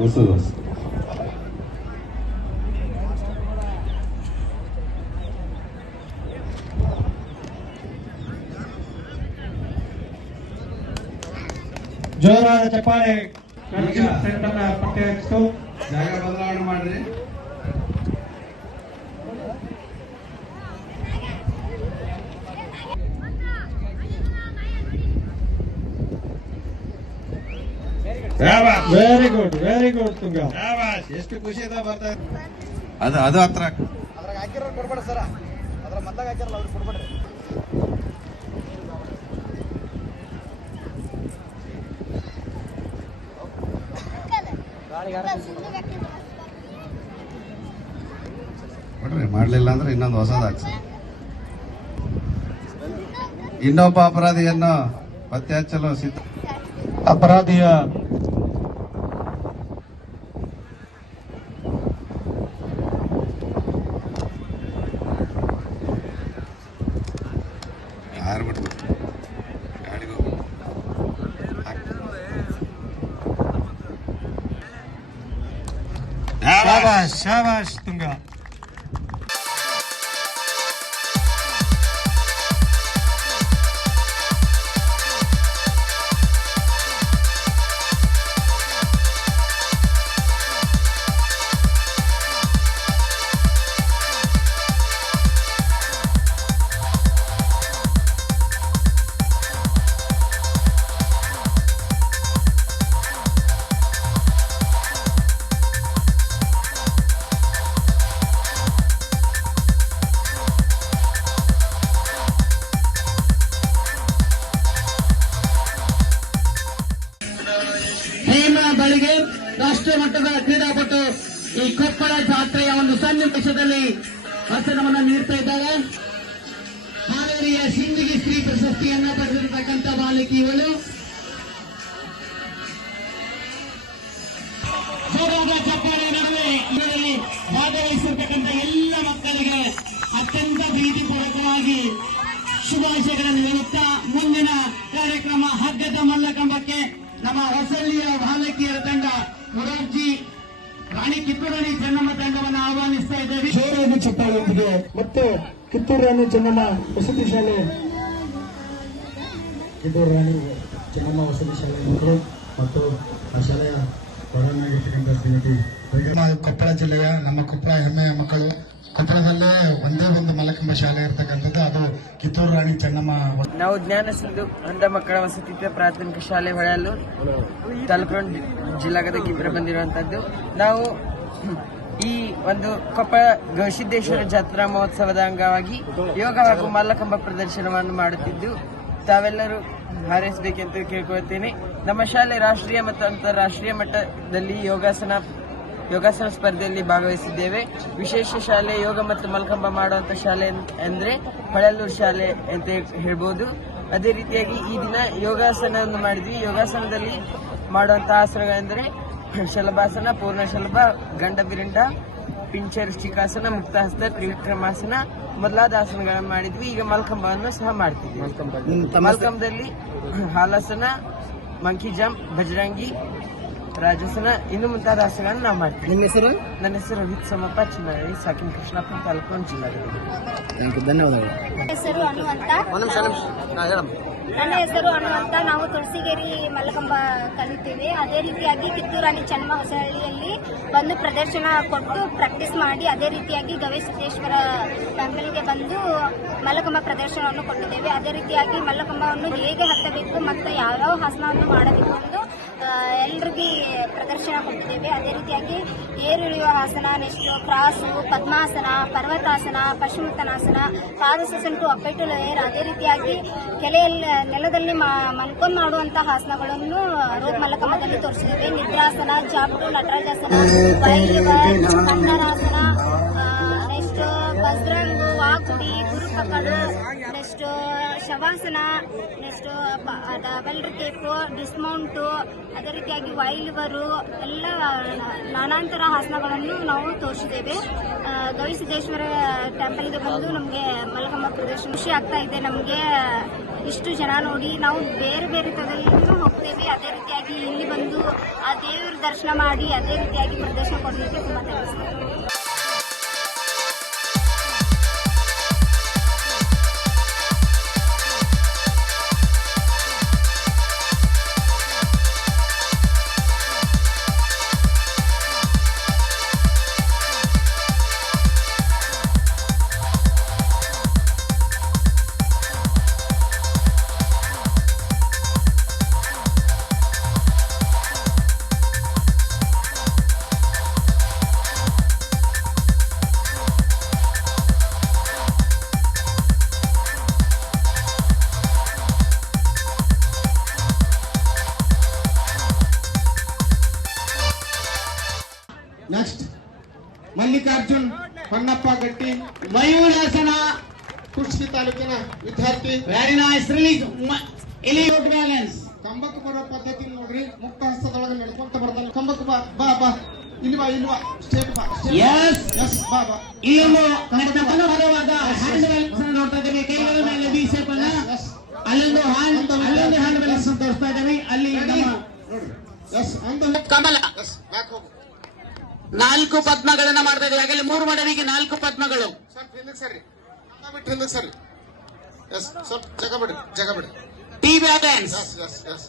ಹೊಸದು. ಜೋರಾದ ಚಪ್ಪಾಳೆ. ಪಠ್ಯ ಜಾಗ ಬದಲಾವಣೆ ಮಾಡ್ರಿ. Very good, very good Tunga. ಎಷ್ಟು ಖುಷಿಯಿಂದ ಬರ್ತಾ ಅದು ಹತ್ರ ಹಾಕಿರೋ ಕೊಡ್ಬೇಡ ಸರ, ಅದ್ರ ಮದ್ದಾಗ ಹಾಕಿರಲ್ಲ ಅವ್ರಿಗೆ ಕೊಡ್ಬೇಡ್ರಿ. ಕೊಡ್ರಿ, ಮಾಡ್ಲಿಲ್ಲ ಅಂದ್ರೆ ಇನ್ನೊಂದು ಹೊಸದಾಗ್ಸ. ಇನ್ನೊಬ್ಬ ಅಪರಾಧಿಯನ್ನು ಪತ್ತೆ ಹಚ್ಚಲು ಸಿದ್ಧ. ಅಪರಾಧಿಯ ಶಾಬಾಷ್, ಶಾಬಾಷ್ ತುಂಗ. ಬೆಳಿಗ್ಗೆ ರಾಷ್ಟ್ರೀಯ ಮಟ್ಟದ ಕ್ರೀಡಾಪಟು ಈ ಕೊಪ್ಪಳ ಜಾತ್ರೆಯ ಒಂದು ಸನ್ನಿವೇಶದಲ್ಲಿ ವಚನವನ್ನು ನೀಡ್ತಾ ಇದ್ದಾರೆ. ಹಾವೇರಿಯ ಸಿಂದಗಿ ಶ್ರೀ ಪ್ರಶಸ್ತಿಯನ್ನ ಪಡೆದಿರತಕ್ಕಂಥ ಬಾಲಕಿಗಳು ಚಪ್ಪಾಳೆ ನಡುವೆ ಇದರಲ್ಲಿ ಭಾಗವಹಿಸಿರ್ತಕ್ಕಂಥ ಎಲ್ಲ ಮಕ್ಕಳಿಗೆ ಅತ್ಯಂತ ಪ್ರೀತಿಪೂರ್ವಕವಾಗಿ ಶುಭಾಶಯಗಳನ್ನು ನೀಡುತ್ತಾ ಮುಂದಿನ ಕಾರ್ಯಕ್ರಮ ಹಗ್ಗದ ಮಲ್ಲಕಂಬಕ್ಕೆ ನಮ್ಮ ಹೊಸಳ್ಳಿಯ ಬಾಲಕಿಯರ ತಂಡ ಮುರಾರ್ಜಿ ರಾಣಿ ಕಿತ್ತೂರು ರಾಣಿ ಚೆನ್ನಮ್ಮ ತಂಡವನ್ನು ಆಹ್ವಾನಿಸ್ತಾ ಇದ್ದೇವೆ. ಜೋರಾದ ಚಪ್ಪಾಳೆಯೊಂದಿಗೆ ಮತ್ತು ಕಿತ್ತೂರು ರಾಣಿ ಚೆನ್ನಮ್ಮ ವಸತಿ ಶಾಲೆ, ಕಿತ್ತೂರು ರಾಣಿ ಚೆನ್ನಮ್ಮ ವಸತಿ ಶಾಲೆ ಮಕ್ಕಳು ಮತ್ತು ಆ ಶಾಲೆಯ ಪ್ರಧಾನವಾಗಿರ್ತಕ್ಕಂಥ ಶ್ರೀಮತಿ ಕೊಪ್ಪಳ ಜಿಲ್ಲೆಯ ನಮ್ಮ ಕೊಪ್ಪಳ ಹೆಮ್ಮೆಯ ಮಕ್ಕಳು. ಕೊಪ್ಪಳದಲ್ಲೇ ಒಂದೇ ಒಂದು ಮಲ್ಲಕಂಬ ಶಾಲೆ ಇರತಕ್ಕಂಥದ್ದು, ಅದು ಕಿತ್ತೂರು ರಾಣಿ ಚೆನ್ನಮ್ಮ. ನಾವು ಜ್ಞಾನ ಸಿಂಧು ಅಂಧ ಮಕ್ಕಳ ವಸತಿ ಪ್ರಾಥಮಿಕ ಶಾಲೆ ಹೊಳೆಯಲ್ಲೂರು ತಾಲೂಕು ಜಿಲ್ಲಾಗದಕ್ಕೆ ಇಬ್ಬರು ಬಂದಿರುವಂತದ್ದು. ನಾವು ಈ ಒಂದು ಕೊಪ್ಪಳ ಗವಿಸಿದ್ದೇಶ್ವರ ಜಾತ್ರಾ ಮಹೋತ್ಸವದ ಅಂಗವಾಗಿ ಯೋಗ ಹಾಗೂ ಮಲ್ಲಕಂಬ ಪ್ರದರ್ಶನವನ್ನು ಮಾಡುತ್ತಿದ್ದು ತಾವೆಲ್ಲರೂ ಹಾರೈಸಬೇಕೆಂದು ಕೇಳ್ಕೊಳ್ತೇನೆ. ನಮ್ಮ ಶಾಲೆ ರಾಷ್ಟ್ರೀಯ ಮತ್ತು ಅಂತಾರಾಷ್ಟ್ರೀಯ ಮಟ್ಟದಲ್ಲಿ ಯೋಗಾಸನ ಸ್ಪರ್ಧೆಯಲ್ಲಿ ಭಾಗವಹಿಸಿದ್ದೇವೆ. ವಿಶೇಷ ಶಾಲೆ ಯೋಗ ಮತ್ತು ಮಲ್ಕಂಬ ಮಾಡುವಂತ ಶಾಲೆ ಅಂದ್ರೆ ಹೊಳೆಯಲ್ಲೂರು ಶಾಲೆ ಅಂತ ಹೇಳ್ಬೋದು. ಅದೇ ರೀತಿಯಾಗಿ ಈ ದಿನ ಯೋಗಾಸನವನ್ನು ಮಾಡಿದ್ವಿ. ಯೋಗಾಸನದಲ್ಲಿ ಮಾಡುವಂತಹ ಆಸನಗಳೆಂದರೆ ಶಲಭಾಸನ, ಪೂರ್ಣ ಶಲಭ, ಗಂಡ ಬಿರಿಂಡ, ಪಿಂಚರುಷ್ಟಿಕಾಸನ, ಮುಕ್ತಹಸ್ತ, ತ್ರಿವಿಕ್ರಮಾಸನ ಮೊದಲಾದ ಆಸನಗಳನ್ನು ಮಾಡಿದ್ವಿ. ಈಗ ಮಲ್ಕಂಬವನ್ನು ಸಹ ಮಾಡ್ತಿದ್ವಿ. ಮಲ್ಕಂಬದಲ್ಲಿ ಹಾಲಾಸನ, ಮಂಕಿ ಜಂಪ್, ಬಜರಂಗಿ, ರಾಜಾಸನ ಇನ್ನು ಮುಂತಾದ ಆಸನಗಳನ್ನು ನಾವು ಮಾಡ್ತೀವಿ. ನಿಮ್ಮ ಹೆಸರು? ನನ್ನ ಹೆಸರು ರೋಹಿತ್ ಸಮಪ್ಪ, ಚಿನ್ನಾಳಿ, ಸಾಕಿನ ಕೃಷ್ಣಪ್ಪ, ತಾಲೂಕು ಜಿಲ್ಲಾಧಿಕಾರಿ. ಥ್ಯಾಂಕ್ ಯು, ಧನ್ಯವಾದಗಳು. ನನ್ನ ಹೆಸರು ಹನುಮಂತ. ನಾವು ತುಳಸಿಗೇರಿ ಮಲ್ಲಕಂಬ ಕಲಿತೀವಿ. ಅದೇ ರೀತಿಯಾಗಿ ಕಿತ್ತೂರು ರಾಣಿ ಚೆನ್ನಮ್ಮ ಹೊಸಹಳ್ಳಿಯಲ್ಲಿ ಬಂದು ಪ್ರದರ್ಶನ ಕೊಟ್ಟು ಪ್ರಾಕ್ಟೀಸ್ ಮಾಡಿ ಅದೇ ರೀತಿಯಾಗಿ ಗವಿಸಿದ್ದೇಶ್ವರ ಟೆಂಪಲ್ಗೆ ಬಂದು ಮಲ್ಲಕಂಬ ಪ್ರದರ್ಶನವನ್ನು ಕೊಟ್ಟಿದ್ದೇವೆ. ಅದೇ ರೀತಿಯಾಗಿ ಮಲ್ಲಕಂಬವನ್ನು ಹೇಗೆ ಹತ್ತಬೇಕು ಮತ್ತು ಯಾವ್ಯಾವ ಆಸನವನ್ನು ಮಾಡಬೇಕು ಎಂದು ಎಲ್ರಿಗೂ ಪ್ರದರ್ಶನ ಕೊಟ್ಟಿದ್ದೇವೆ. ಅದೇ ರೀತಿಯಾಗಿ ಏರಿಳಿಯುವ ಆಸನ, ನೆಕ್ಸ್ಟ್ ಕ್ರಾಸು, ಪದ್ಮಾಸನ, ಪರ್ವತಾಸನ, ಪಶ್ಚಿಮೋತ್ತನಾಸನ, ಪಾದಸನ ಟು ಅಪ್ ಟು ಲೇಯರ್, ಅದೇ ರೀತಿಯಾಗಿ ನೆಲದಲ್ಲಿ ಮಲ್ಕೊಂಡು ಮಾಡುವಂತಹ ಆಸನಗಳನ್ನು ರೋಪ್ ಮಲ್ಲಕಂಬದಲ್ಲಿ ತೋರಿಸಿದ್ದೇವೆ. ನಿದ್ರಾಸನ, ಜಾಪು, ನಟರಾಜಾಸನ, ಕಂದರಾಸನ, ನೆಕ್ಸ್ಟ್ ಬಜ್ರಂಗು, ವಾಕುಡಿ, ಗುರುಪಕಡು, ನೆಕ್ಸ್ಟ್ ಶವಾಸನ, ನೆಕ್ಸ್ಟ್ ಡಬಲ್ ಟೇಪು, ಡಿಸ್ಮೌಂಟು, ಅದೇ ರೀತಿಯಾಗಿ ವೈಲ್ವರು ಎಲ್ಲ ನಾನಾಂತರ ಆಸನಗಳನ್ನು ನಾವು ತೋರಿಸಿದ್ದೇವೆ. ಗವಿಸಿದ್ದೇಶ್ವರ ಟೆಂಪಲ್ಗೆ ಬಂದು ನಮಗೆ ಮಲ್ಲಕಂಬ ಪ್ರದರ್ಶನ ಖುಷಿ ಆಗ್ತಾ ಇದೆ. ನಮಗೆ ಇಷ್ಟು ಜನ ನೋಡಿ ನಾವು ಬೇರೆ ಬೇರೆ ತರದಲ್ಲಿನೂ ಹೋಗ್ತೇವೆ. ಅದೇ ರೀತಿಯಾಗಿ ಇಲ್ಲಿ ಬಂದು ದೇವ್ರ ದರ್ಶನ ಮಾಡಿ ಅದೇ ರೀತಿಯಾಗಿ ಪ್ರದರ್ಶನ ಕೊಡಲಿಕ್ಕೆ ತುಂಬಾ ತಯಾರಿಸ್ತಾರೆ. ನೆಕ್ಸ್ಟ್ ಮಲ್ಲಿಕಾರ್ಜುನ್ ಹೊನ್ನಪ್ಪ ಗಟ್ಟಿ, ಮಯೂರಾಸನ ಕುಷ್ಟಗಿ ತಾಲೂಕಿನ ವಿದ್ಯಾರ್ಥಿ. ವೆರಿ ನೈಸ್ ರಿಲೀಸ್ ಎಲಿಯೋಟ್ ಬ್ಯಾಲೆನ್ಸ್. ಕಂಬಕ್ಕೆ ಬರೋ ಪದ್ಧತಿ ನೋಡ್ರಿ, ಮುಕ್ತ ಹಸ್ತದೊಳಗೆ ನಡ್ಕೊಂತ ಬರ್ತಾನೆ. ಕಂಬಕ್ಕೆ ಬಾ ಬಾ ಬಾ, ಇಲ್ವಾ ಸ್ಟೇಟ್ ಬಾ. Yes. ಎಸ್ ಬಾ ಬಾ. ಇಲ್ಲೊಂದು ಮನೋಹರವಾದ ಹ್ಯಾಂಡ್ ಬ್ಯಾಲೆನ್ಸ್ ನೋಡ್ತಾ ಇದ್ದೇವೆ. ಕೈಗಳ ಮೇಲೆ ಬಿ ಶೇಪ್ ಅನ್ನ, ಅಲ್ಲೊಂದು ಹ್ಯಾಂಡ್ ಬ್ಯಾಲೆನ್ಸ್ ತೋರಿಸ್ತಾ ಇದ್ದೇವೆ. ಅಲ್ಲಿ ನಮ್ಮ ನೋಡ್ರಿ, ಎಸ್ ಅಂತ ಕಮಲ ಎಸ್ ಬ್ಯಾಕ್ ಹೋಗು. 4 ಪದ್ಮಗಳನ್ನ ಮಾಡ್ತಾ ಇದ್ದೇವೆ. ಆಗಲೇ 3 ಮಡವಿಗೆ 4 ಪದ್ಮಗಳು. ಸ್ವಲ್ಪ ಹಿಂದಕ್ಕೆ ಸರಿ, ಬಿಟ್ಟು ಹಿಂದಕ್ಕೆ ಸರಿ. ಎಸ್ ಸ್ವಲ್ಪ ಜಾಗ ಬಿಡಿ. ಟಿ ಬ್ಯಾಲೆನ್ಸ್. Yes yes S